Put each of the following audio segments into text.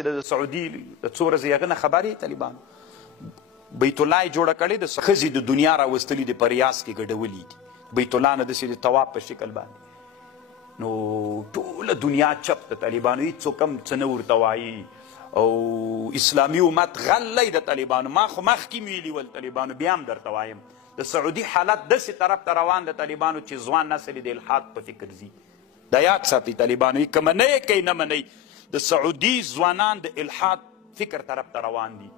چې د سعودي د څو ورځې هغه نه خبر یې طالبانو بیت الله یې جوړه کړې د ښځې د دنیا راوستلي دي په ریاض کې ګډولي دي بیت الله نه داسې د طواف په شکل باندې نو ټوله دنیا چپ د طالبانو هېڅوک هم څه نه ورته وایي او اسلامي امت غلی د طالبانو ما خو مخکې مې ویلي ول طالبانو بیا هم درته وایم د سعودي حالت داسې طرف ته روان د طالبانو چې ځوان نسل یې د الحاد په فکر ځي دا یاد ساتئ طالبانو که منئ یې کوئ نه منئ د سعودي ځوانان د الحاد فکر طرف ته روان دي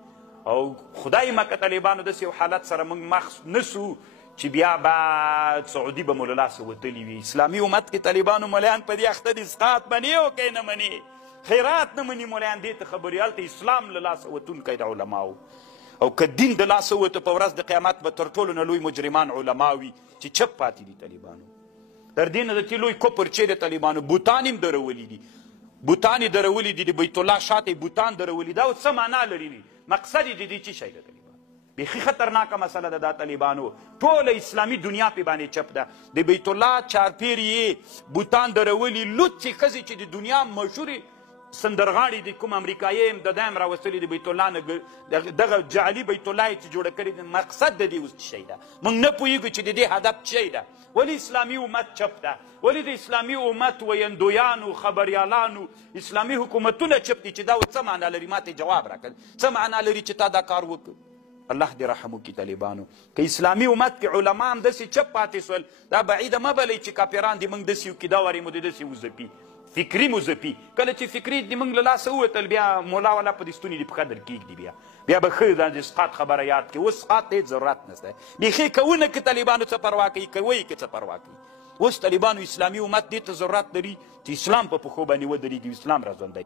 او خدای مکه طالبانو داسې یو حالت سره موږ مخ نسو چې بیا به سعودي به مو له لاسه وتلي وي اسلامي امت کې طالبانو ملیان په دې اخته دي اسقاط منې او که نه منې خیرات نه مني ملیان دې ته خبرې هلته اسلام له لاسه وتونکی د علماو او که دین د لاسه ووته په ورځ د قیامت به تر ټولو نه لوی مجرمان علما وي چې چپ پاتې دي طالبانو تر دې نه د دې لوی کفر چیرې طالبانو بوتان هم درولي دي بوتان یې درولي دي د بیت الله شاته بوتان درولي دا اوس څه معنا لري مقصد یې د دې څه شی ده طالبانو بیخي خطرناکه مسله ده دا طالبانو ټوله اسلامي دنیا پې باندې چپ ده د بیت الله چارپیر یې بوتان درولي لوڅې ښځې چې د دنیا مشهورې سندرغاړي د کوم امریکایي هم د دا هم راوستلي د بیت الله نه دغه جعلي بیت الله یې چې جوړه کړې ده مقصد د دې اوس څه شی ده موږ نه پوهېږو چې د دې هدف څه شی ده ولې اسلامي امت چپ ده ولې د اسلامي امت ویندویانو خبریالانو اسلامي حکومتونه چپ دي چې دا اوس څه معنا لري ما ته جواب راکړه څه معنا لري چې تا دا کار وکړ الله دې رحم وکړي طالبانو که اسلامي امت کې علما هم داسې چپ پاتې سول دا بعیده مه بلئ چې کاپیران دې موږ داسې وکړي دا وارې مو دې داسې وځپي فکري مزپي کله چې فکري د موږ له لاسه ووتل بیا مولا والا په دې ستوني دې په قدر کېږدي بیا به ښه دا د اسقاط خبره یاد کړي اوس اسقاط ته هېڅ ضرورت نشته بیخي کوونه که طالبانو څه پروا کوي کوئ که څه پروا کوي اوس طالبانو اسلامي امت دې ته ضرورت لري چې اسلام په پښو باندې ودرېږي اسلام را ژوندی